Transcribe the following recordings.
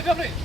بفرمایید.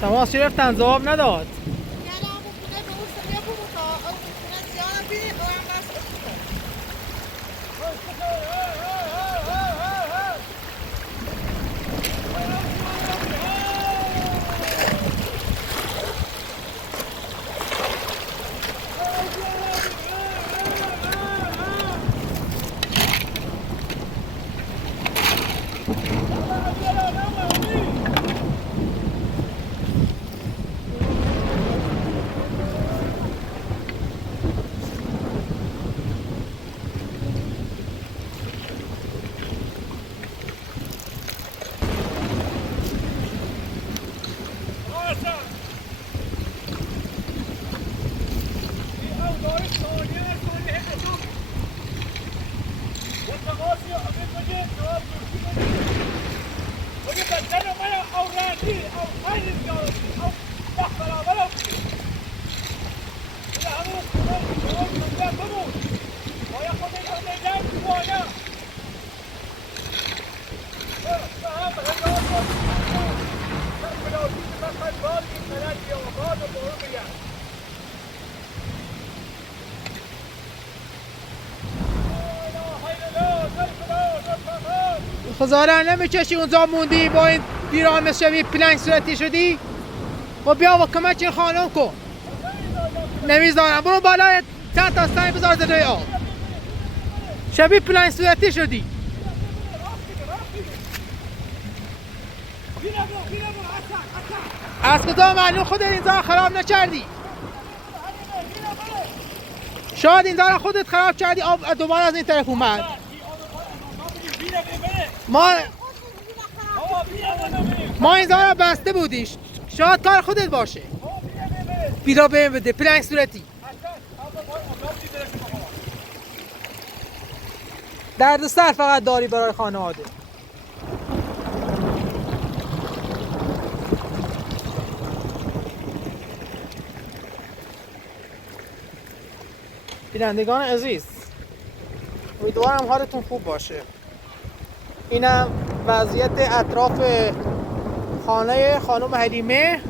تماس گرفتن جواب نداد. خزاره نمیکشی اونجا موندی با این پیران شبیه پلنگ صورتی شدی و بیا و کمک این خانم کن نمیذارم برو بالای چند تا سنگ بذار زیر آب شبیه پلنگ صورتی شدی از کجا معلوم خودت اینجا خراب نکردی شاید اینجا را خودت خراب کردی آب دوباره از این طرف اومد ما اینجا را بسته بودیش شاید کار خودت باشه بیرا بهم بده پلنگ صورتی درد سر فقط داری برای خانواده بینندگان عزیز امیدوارم حالتون خوب باشه اینم وضعیت اطراف خانه خانم حلیمه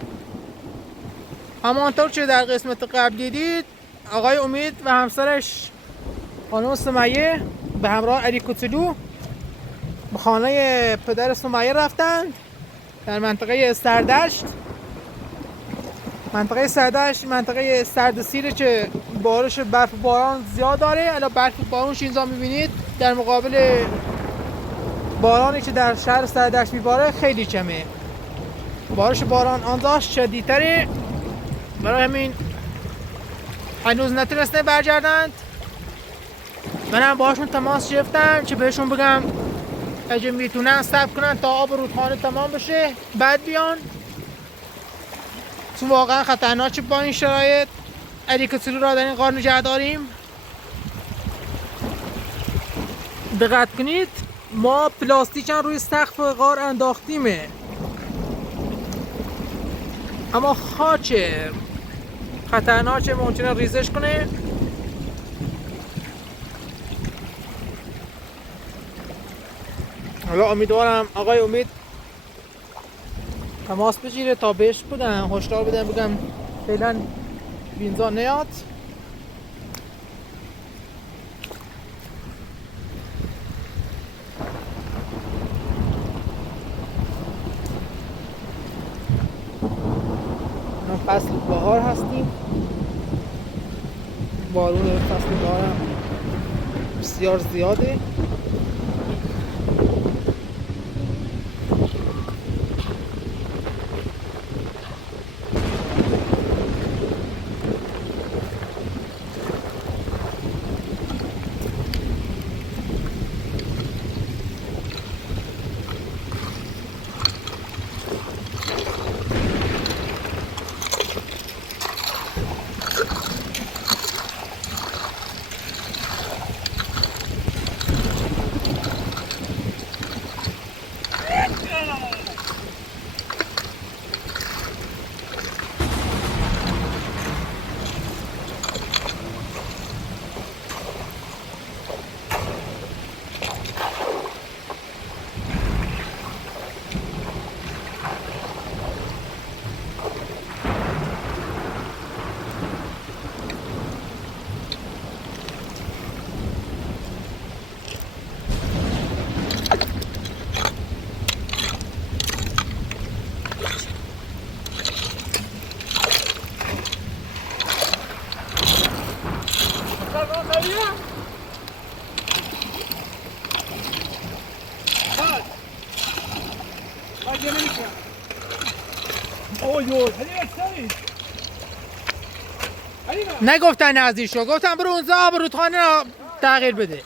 همانطور که در قسمت قبل دیدید آقای امید و همسرش خانم سمیه به همراه علی کوچولو به خانه پدر سمیه رفتند در منطقه سردشت منطقه سردسیره که بارش برف و باران زیاد داره الان برف و بارونش اینجا میبینید در مقابل بارانی که در شهر سردشت میباره خیلی کمه بارش باران آنجاش شدیدتره برای همین هنوز نتونسته برگردند منم باهاشون تماس گرفتم که بهشون بگم اگه میتونن صبر کنن تا آب رودخانه تمام بشه بعد بیان چون واقعا خطرناکه با این شرایط علی کوچولو را در این غار نگه داریم دقت کنید ما پلاستیک هم روی سقف غار انداختیمه اما خاکه خطرناکه ممکنه ریزش کنه حالا امیدوارم آقای امید تماس بگیره تا بهش بودم هشدار بدم بگم فعلا بینزا نیاد ما فصل بهار هستیم بارون فصل بهار هم بسیار زیاده نگفتن نزدیک شو گفتم برو اونجا آب رودخانه را تغییر بده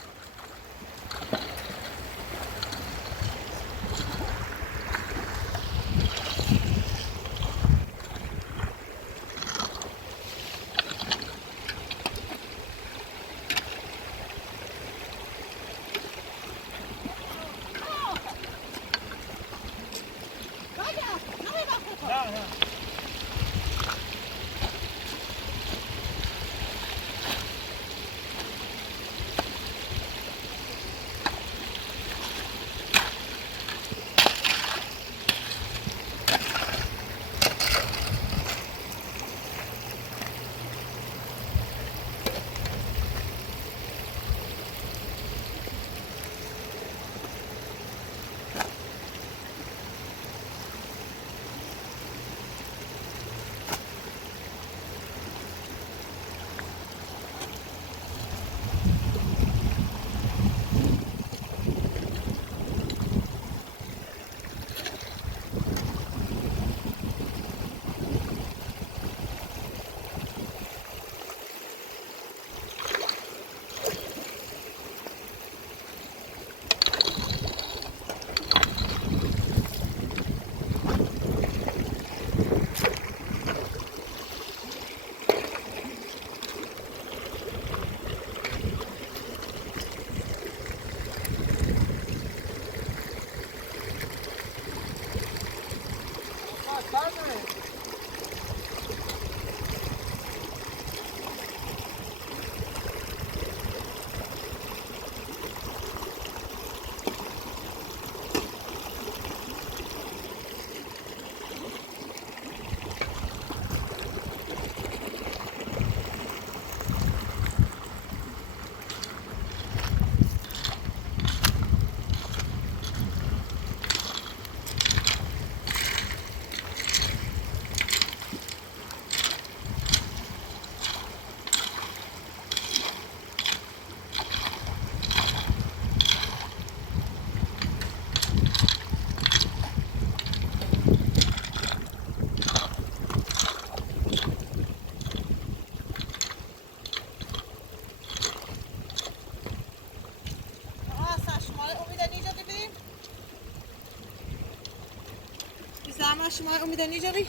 شما امید نیجاری؟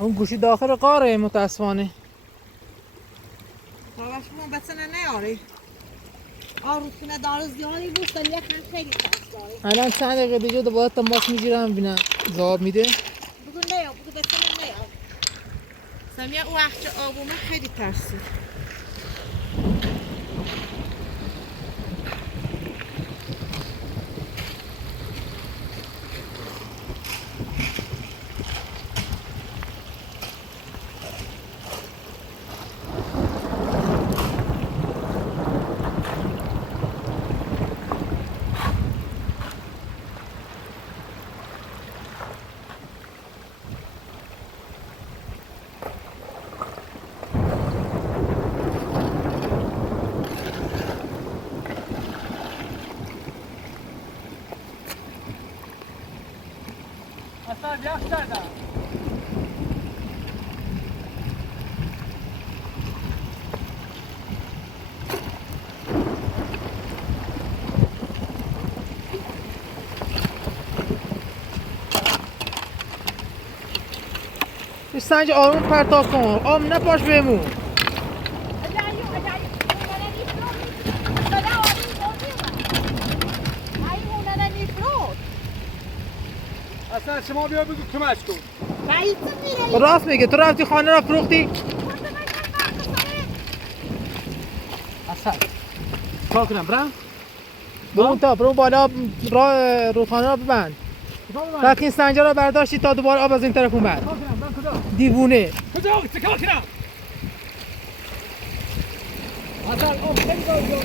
اون گوشی داخل قاره متاسفانه. بابا شما بسنه نیاری. رودخونه داره زیادی بود ولی یکم خیلی ترس داره. الان چند دقیقه دیگه دوباره تماس میگیرم ببینم جواب میده. بگو نیا، بگو بسنه نیا. سمیه او وقت آبومه خیلی ترسی. سنج آروم پرتاب کن، آم نپاش بهمون. اصلا شما بیا بگو کمش کن. راست میگه، تو رفتی خانه را فروختی؟ اصلا کار کنم برم؟ برو اون بالا رودخانه را ببند. رفتین سنجا را برداشتی تا دوباره آب از این طرف اومد. دیوونه. کجا چیکار کنم؟ اصلا آب خیلی داره.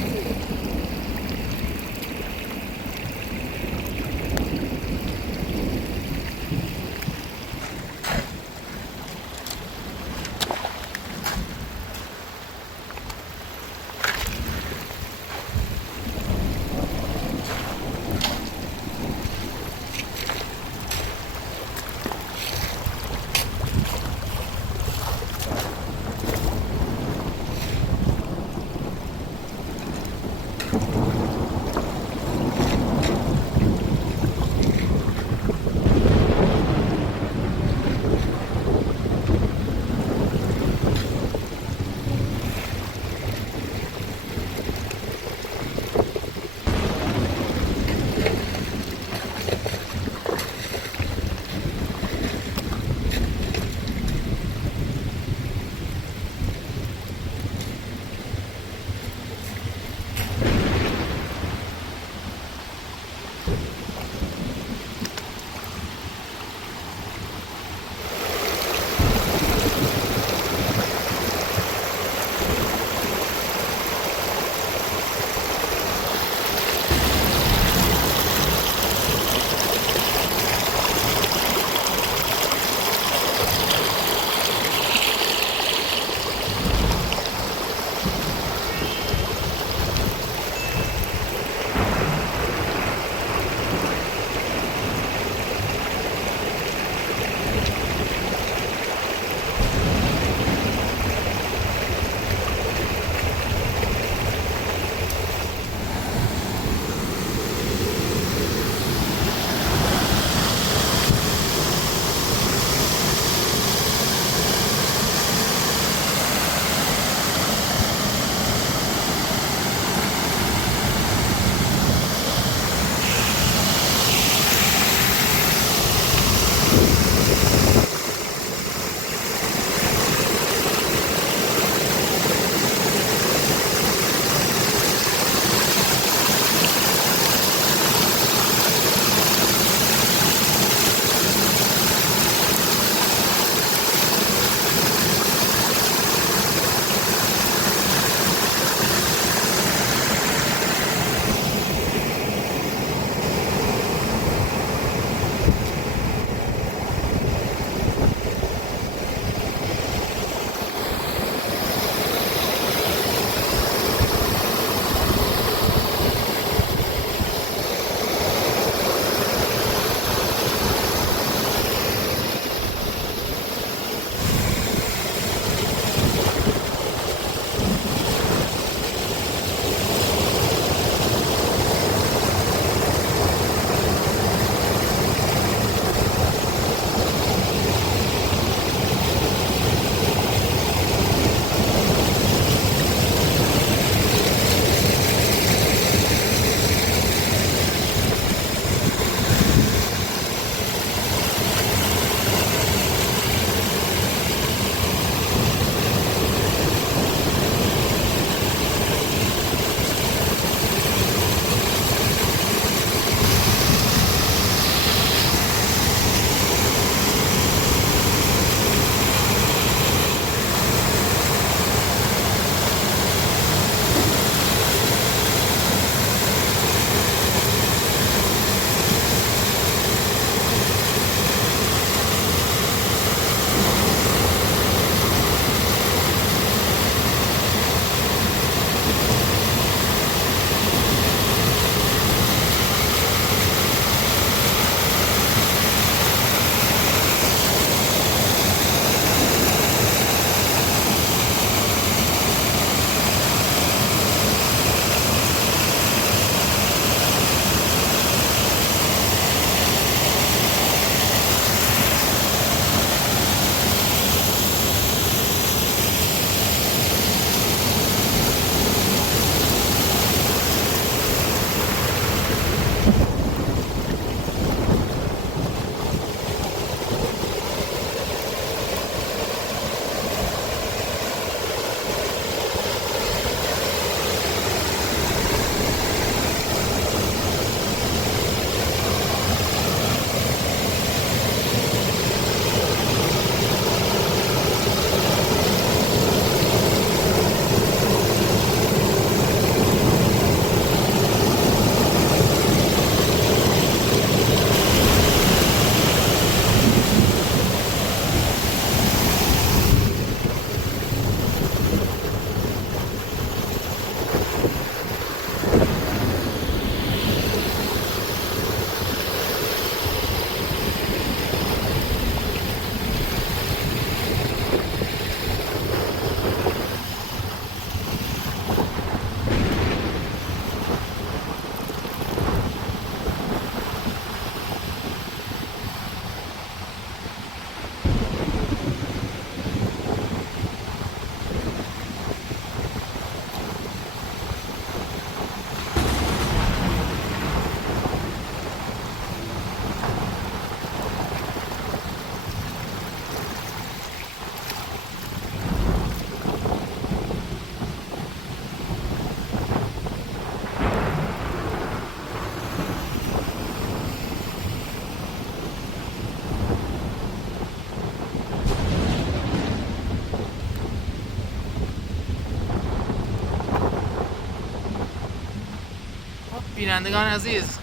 بینندگان عزیز،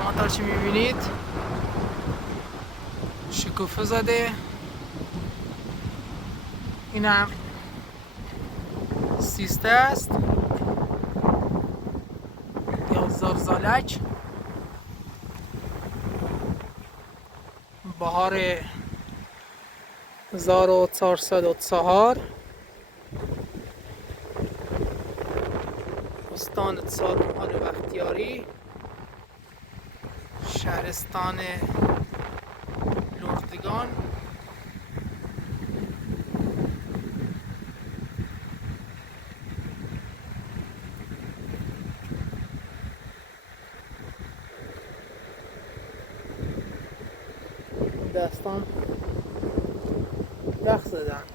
همانطور که میبینید شکوفه زده. این هم سیسته است یا زرزالک. بهار 1404 استان سارمحال بختیاری، شهرستان لردگان. دستان یخ زدند.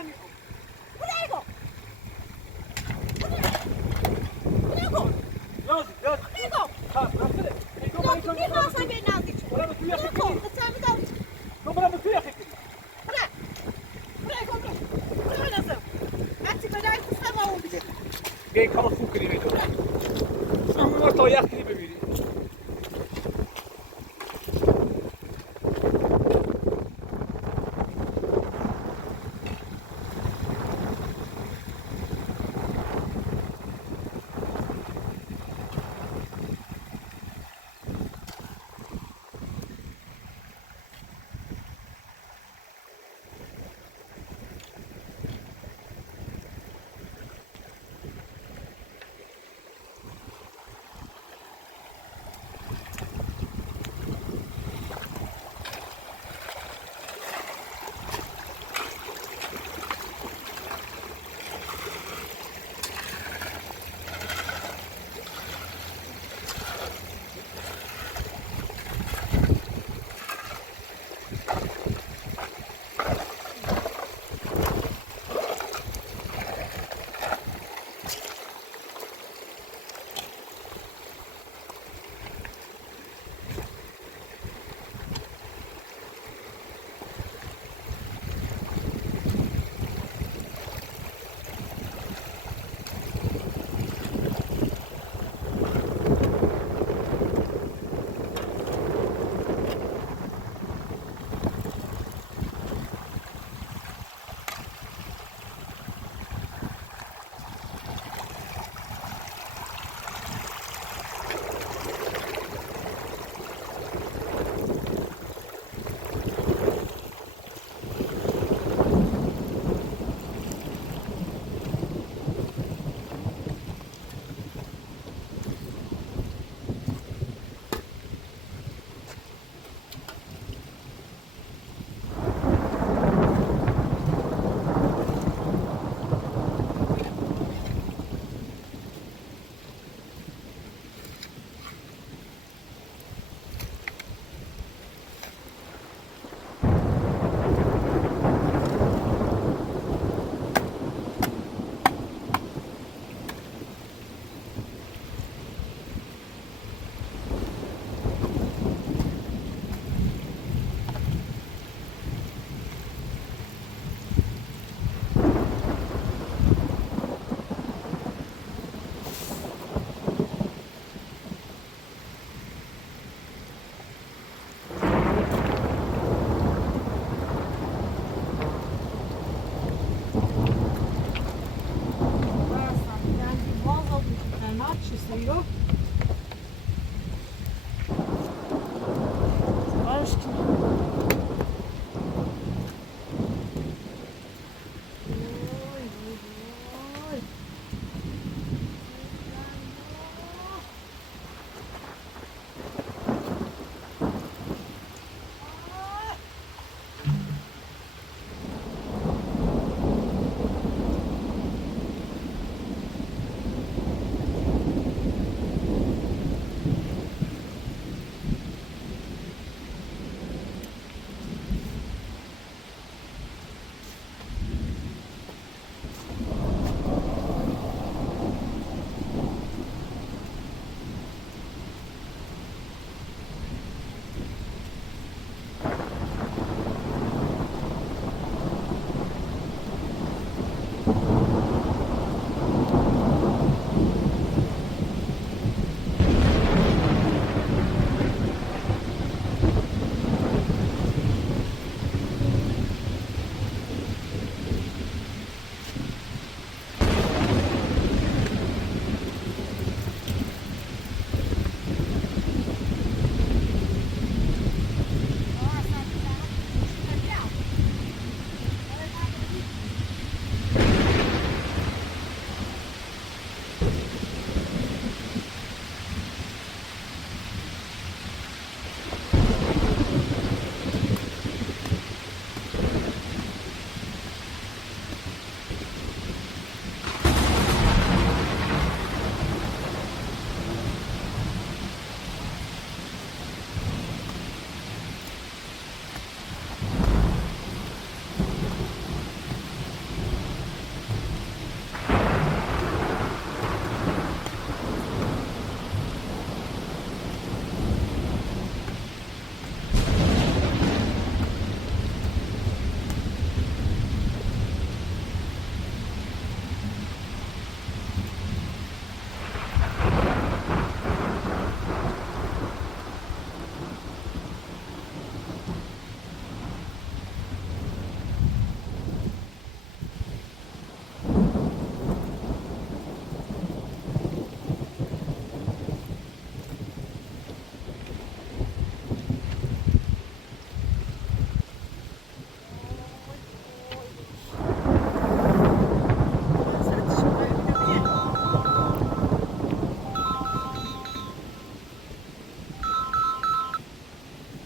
همین برو برو یازی یازی برو خب رفته برو میخواستم به نزدیک برو توی برو خیلی بسم داد تو برو توی خیلی برو برو نزدم هرچی بدای تو سما اون بده گه کار خوب کنی میدونم شما تا یخ کنی ببینی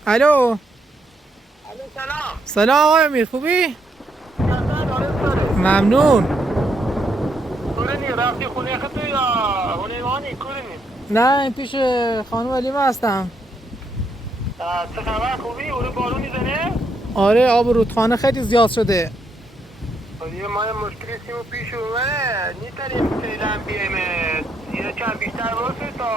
الو سلام. سلام آقای امیر، خوبی؟ داره. ممنون. کورنی رفتی خونه خطو یا خونه ایمانی کورنی؟ نه این پیش خانم علیمه هستم. چه خبر خوبی؟ اونو بارون میزنه؟ آره آب رودخانه خیلی زیاد شده. یه ما مشکلی سیمو پیش اومده نیتونیم فعلا بیایم یه چند بیشتر واسه تا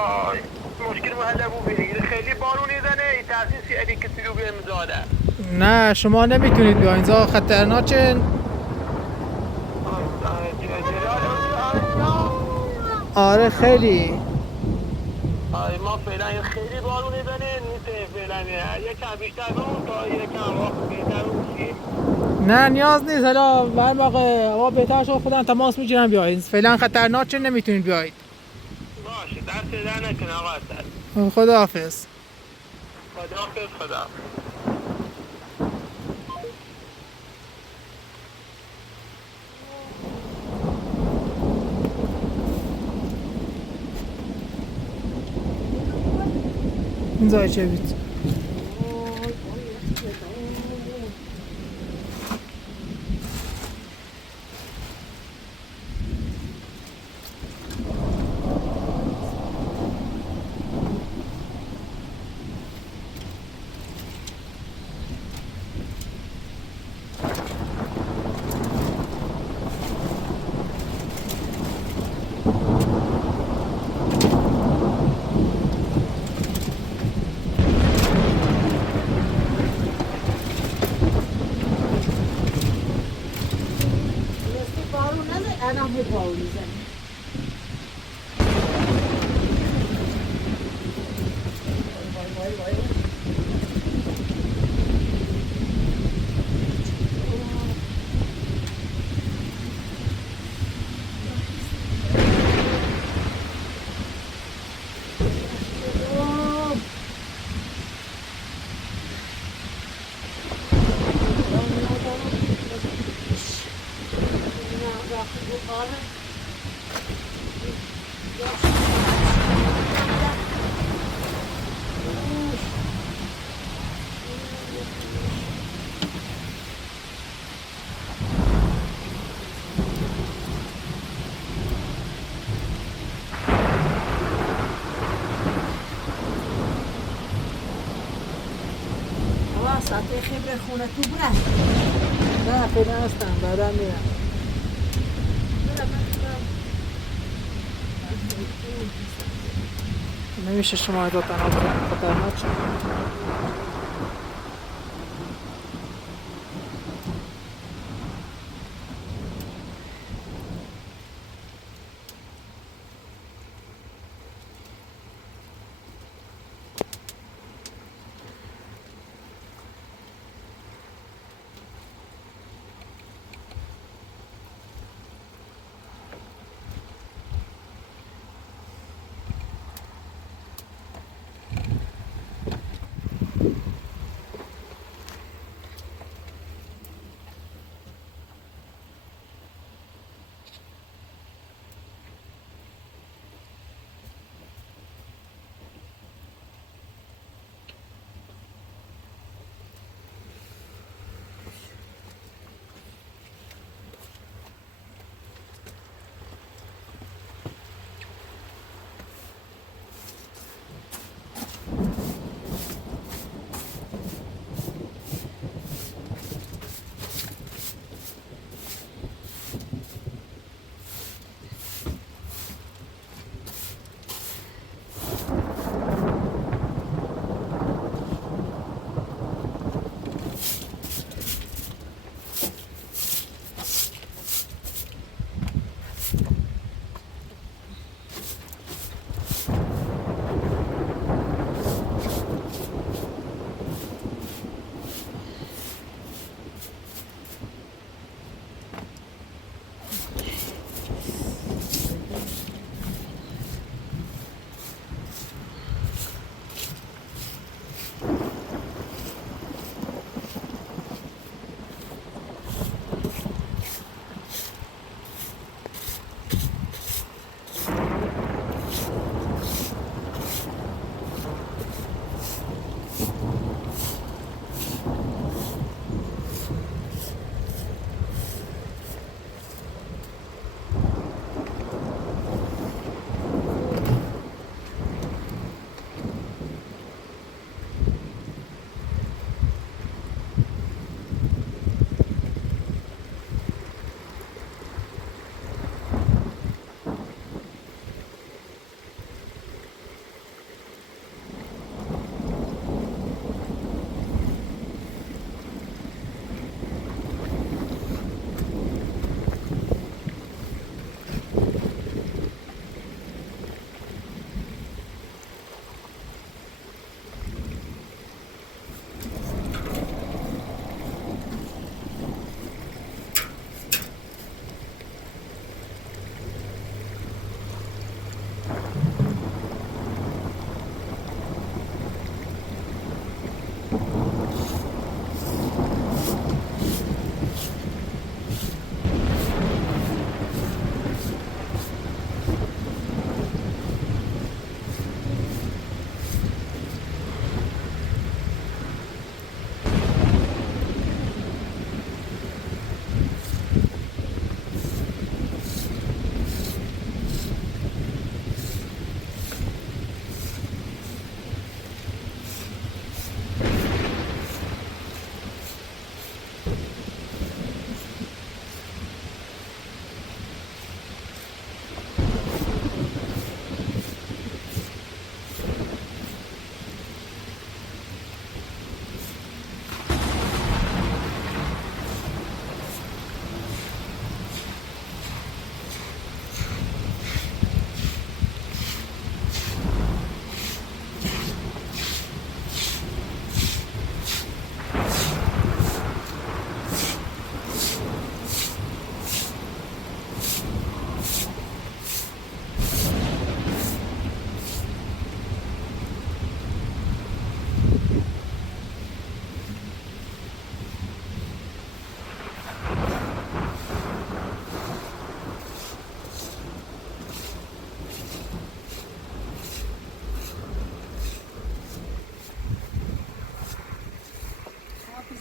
مشکل محل بو بگیره خیلی بارون میزنه این تاسیسی علی کسی رو بیایم زاده نه شما نمیتونید بیاین، اینجا خطرناکه. آره خیلی. ما فعلا خیلی بارون میزنه نیست فعلا یه چند بیشتر برون تا یه چند وقت بهتر بشیم. نه نیاز نیست، حالا هر موقع هوا بهتر شد خودم تماس میگیرم بیاین. فعلا خطرناکه نمیتونید بیاید. باشه دست در نکن آقا هستن. خداحافظ. خدا. این زایچه بید. بارون نزد الان به بارون میزنه. ساعت خبر خونه تو برن. نه فعلا هستم، بعدا میرم. نمیشه شما اینجا تنها بکنید، خطرناک شد.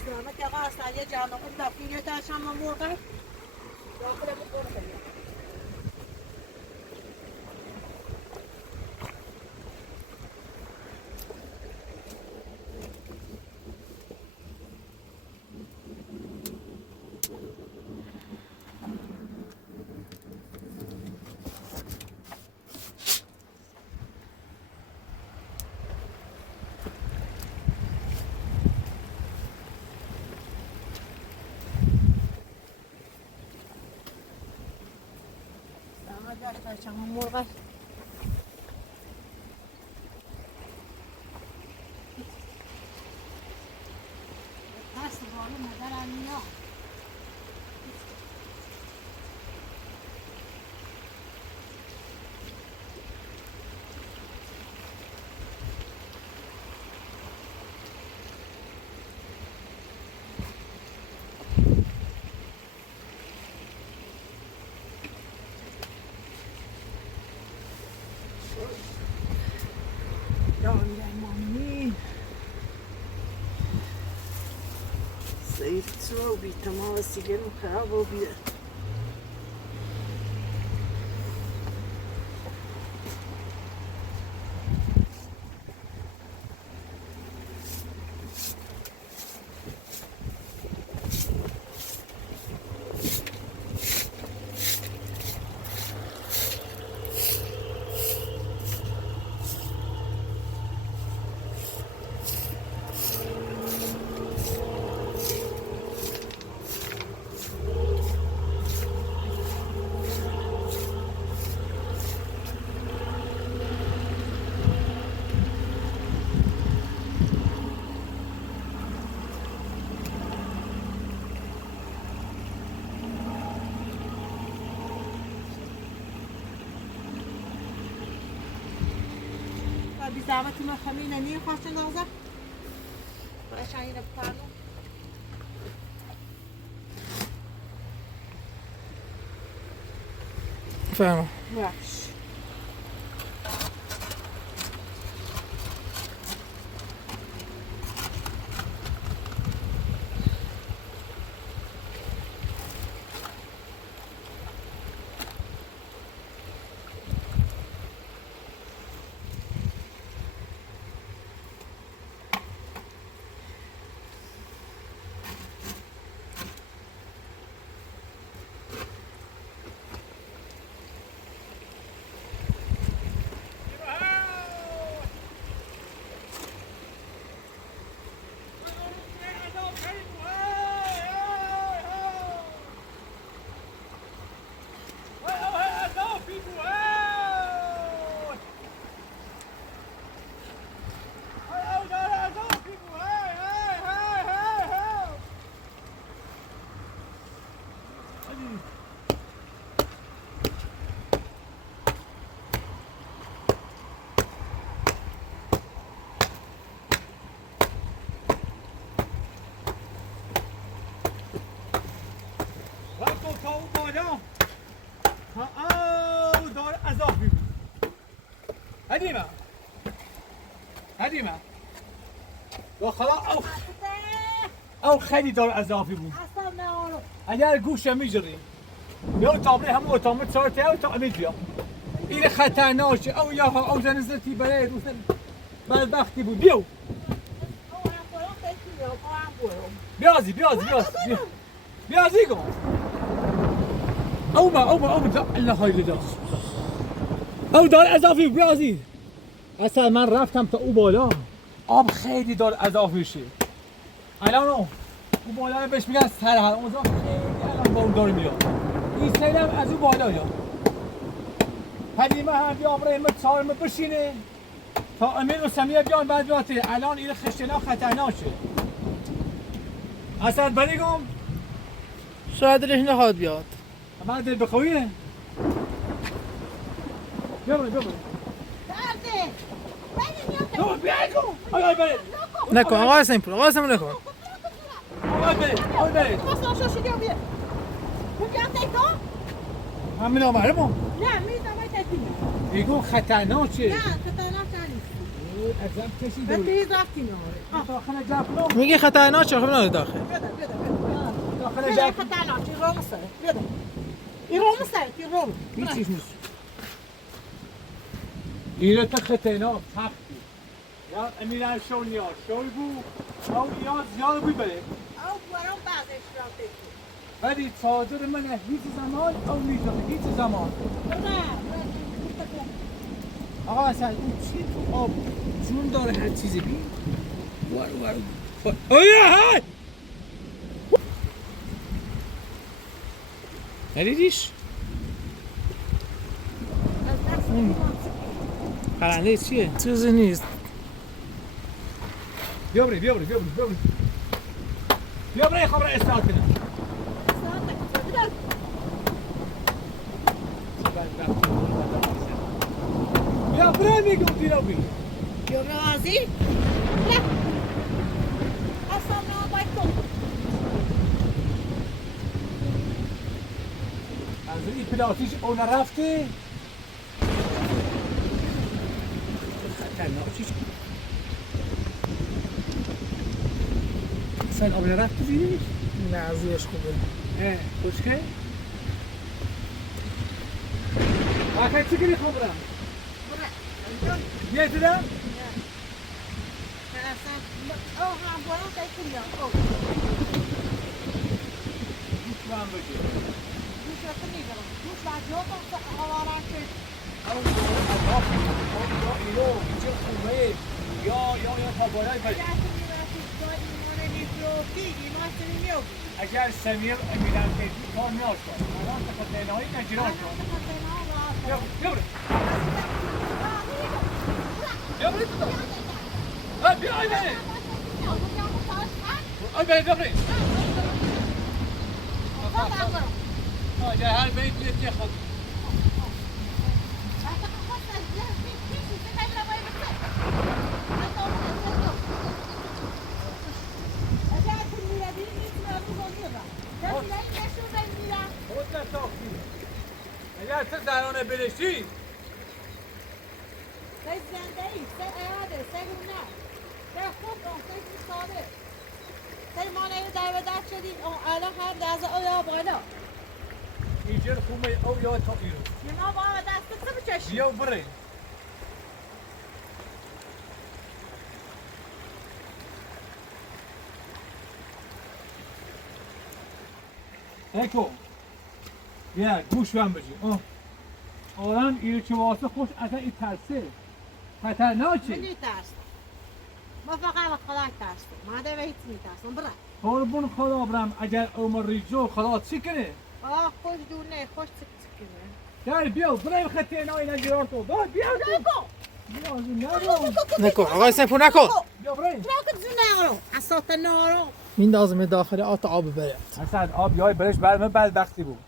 زحمت آقا اصلا یه جانب دفعه داشتم مرغ داخل بکنم داشتم مرغ دست بالو مادر امیا سيتسوى تمام السجن خراب وبيع زحمت ما خمينة نير خاصة نغزة عشان ينبقانو فاهمة وحش هدیمه و خلاص او خیلی دار اضافی بود اگر گوشه میجریم یا تابره هم اتومات سارته او تا امیدیا این خطرناکه او یا او زنزتی برای بدبختی بود بیو بیازی بیازی کن او الله های لداست او دار اضافی بیازی اصلا من رفتم تا او بالا آب خیلی دار اضافی شه الان او بالا بهش میگن سرحال اونجا خیلی الان با اون داره میاد این سیلم از او بالا یا حلیمه هم یا ابراهیم چهارمه بشینه تا امیر و سمیه بیان بعد بیاته الان این خشتنا خطرناکه اصلا بریگم شاید دلش نخواد بیاد. من دل بخویه بیا درده بله بیایگم آی بره نکن آقا حسین پور، آقا حسین نکن. آی بره Posso achar que eu vi? Porque até então? همین آمره ما Não, me dá mais aqui. ایگو خطرناکه Não, você tá na cara. ازم کسی Eu دوری fiz aqui, não. داخل جفنم میگه خطرناکه، خب نه داخل. داخل Veda, جفنم veda, não, tirou sério. Veda. Tirou sério, tirou. هیچ چیز نیست ایره تا خطرناک سختی یا امیر شون یا شوی بو او یا زیاد بوی بره Ao barão base, esse ولی صادر من هیچ زمان او میزنه هیچ زمان آقا اصلا اون چی تو آب جون داره هر چیزی بی وارو آیا های ندیدیش؟ پرنده چیه؟ چیزی نیست. بیا بری خبر استارت کنم بیا بری میگم دیرا بی Eu não assim? Lá. A sua não vai com. از این پلاتیش اون رفته خطرناکیش sen اون رفته دیدی؟ نه ازش خوبه. خوشکه؟ آخه چی کنی خبرم؟ بیایی تو دم؟ Oh, agora não tem como não. Oh, میتونم بگی deixa eu comigo. Não vai de outra hora aqui. اون یا ایرو چه خوبه یا تا بالای بگی Já comigo aqui, dói, não é nem pro pig, não é nem meu. اگر سمیر امیرم که کار نیاز کن الان تا خطرناکی نجراش کن بیا بری بیا آی بری بیا بری هر بیت بیت یه خود خود نتاختی اگر تو درانه برشی اینجا خومه او یا تا ایرو بیا بره اکو بیا گوش بهم بجی آران ایرو که واسه خوش اصلا این ترسه خطرناکه ما فقط خدا ترسم. ما ده هیچ میترسم. برای. قربون خدا برم اگر عمر ریجو خدا چی کنه آه خوش دونه خوش تکنه. دار بیا برای خطرناکی نجرار تو بیا بیا نکن آقا حسین پور نکن. بیا برای تراکت زنارو. اسات نارو. میندازم داخل آت آب بره. اصلا آب یای برش برام بدبختی بود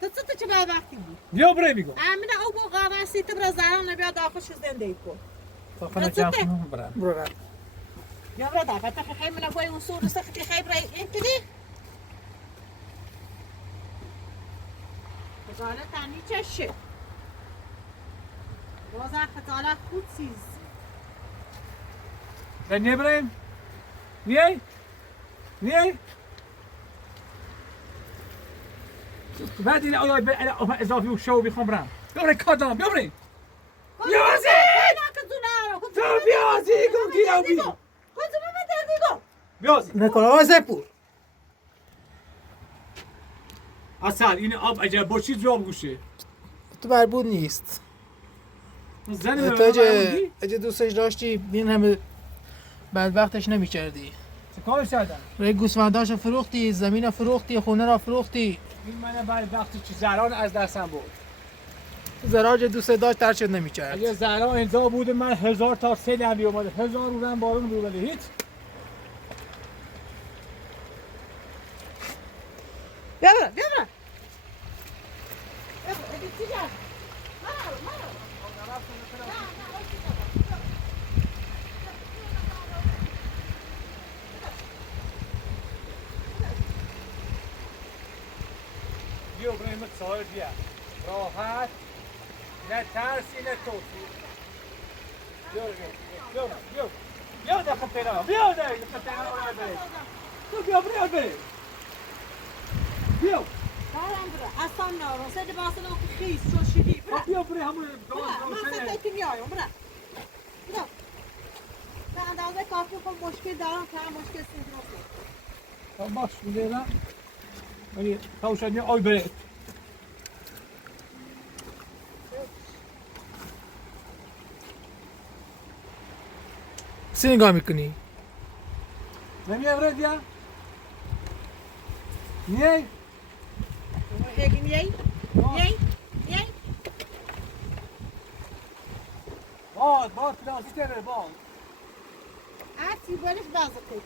تو چه بعد وقتی بود؟ بیا برای میگم امینه او با قارنسی تو برای زران نبیا داخلش زندگی کن. داخل جمع برام برو رد. یا برای داخل تا خیلی من باید اون سور سختی خیلی برای این کدی؟ خجالت تنی چشه؟ بازار خجالت خود چیز. نیه بریم نیه بعد این آقای اضافی و شو بیخوام برم بیا برای کادام بیا برای بیازی تو بیازی کن گیرم بی بیازی نکن آقا حسین پور. اصل این آب اگر باشید جواب گوشه تو مربوط نیست. زن تو اگه دوستش داشتی این همه بدبختش نمی‌کردی. چه کارش کردن؟ روی گوسفنداشو فروختی، زمین فروختی، خونه را فروختی. این من بعد وقتی که زهران از دستم برد. زراج دوست داشت ترشد نمی‌کرد. اگه زهران اینجا بود من 1000 تا سیل هم بیومده 1000 روزن بارون بیومده هیچ. بیا برو بیا برو. بیا برو ادی چی جان؟ مرو. بیا بریم ساحل بیا راحت نه ترسی نه توفی بیا در خطینا بیا در خطینا بیا برم برو اصلا نارو سه باسن او خیس چون شدی برو بیا همون من سه میایم برو به اندازه کافی خب مشکل دارم که هم مشکل سیدروسه باش میدونم ولی توشنی آی بره چی نگاه میکنی؟ نمیام ردیا نیای هیگی میای باد پلاستی تره باد عطی برش بازه کنی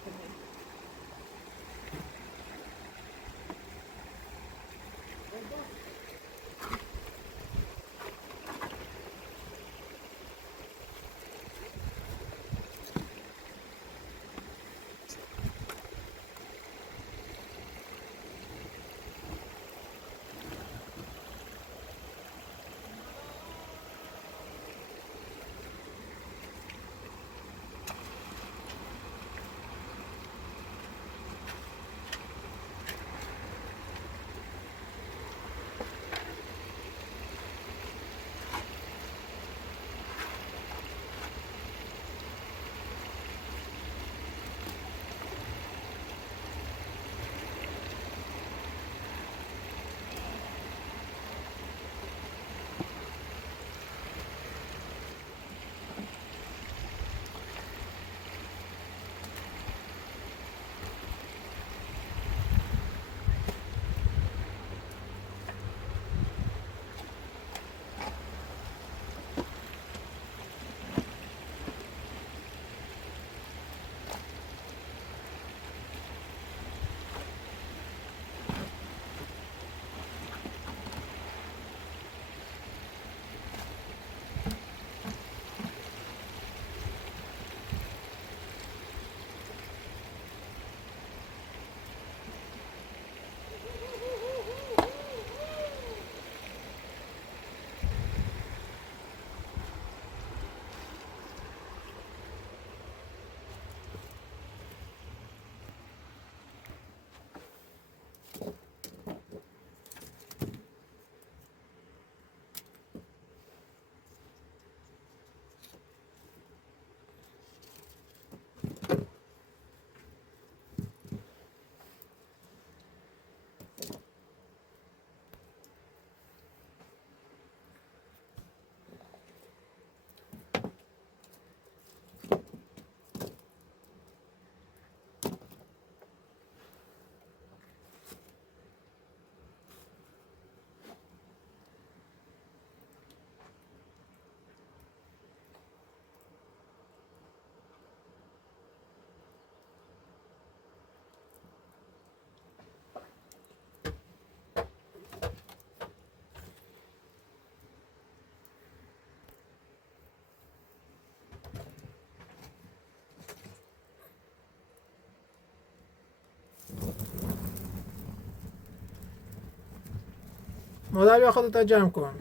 مادر بیا خودت جمع کن.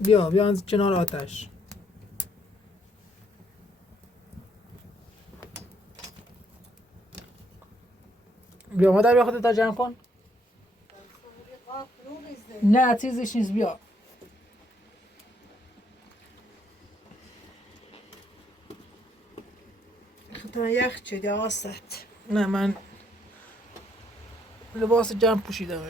بیا کنار آتش. بیا مادر بیا خودت جمع کن. نه چیزش نیست بیا. خطا یخ شدی آست نه من لباس جمع پوشیدم.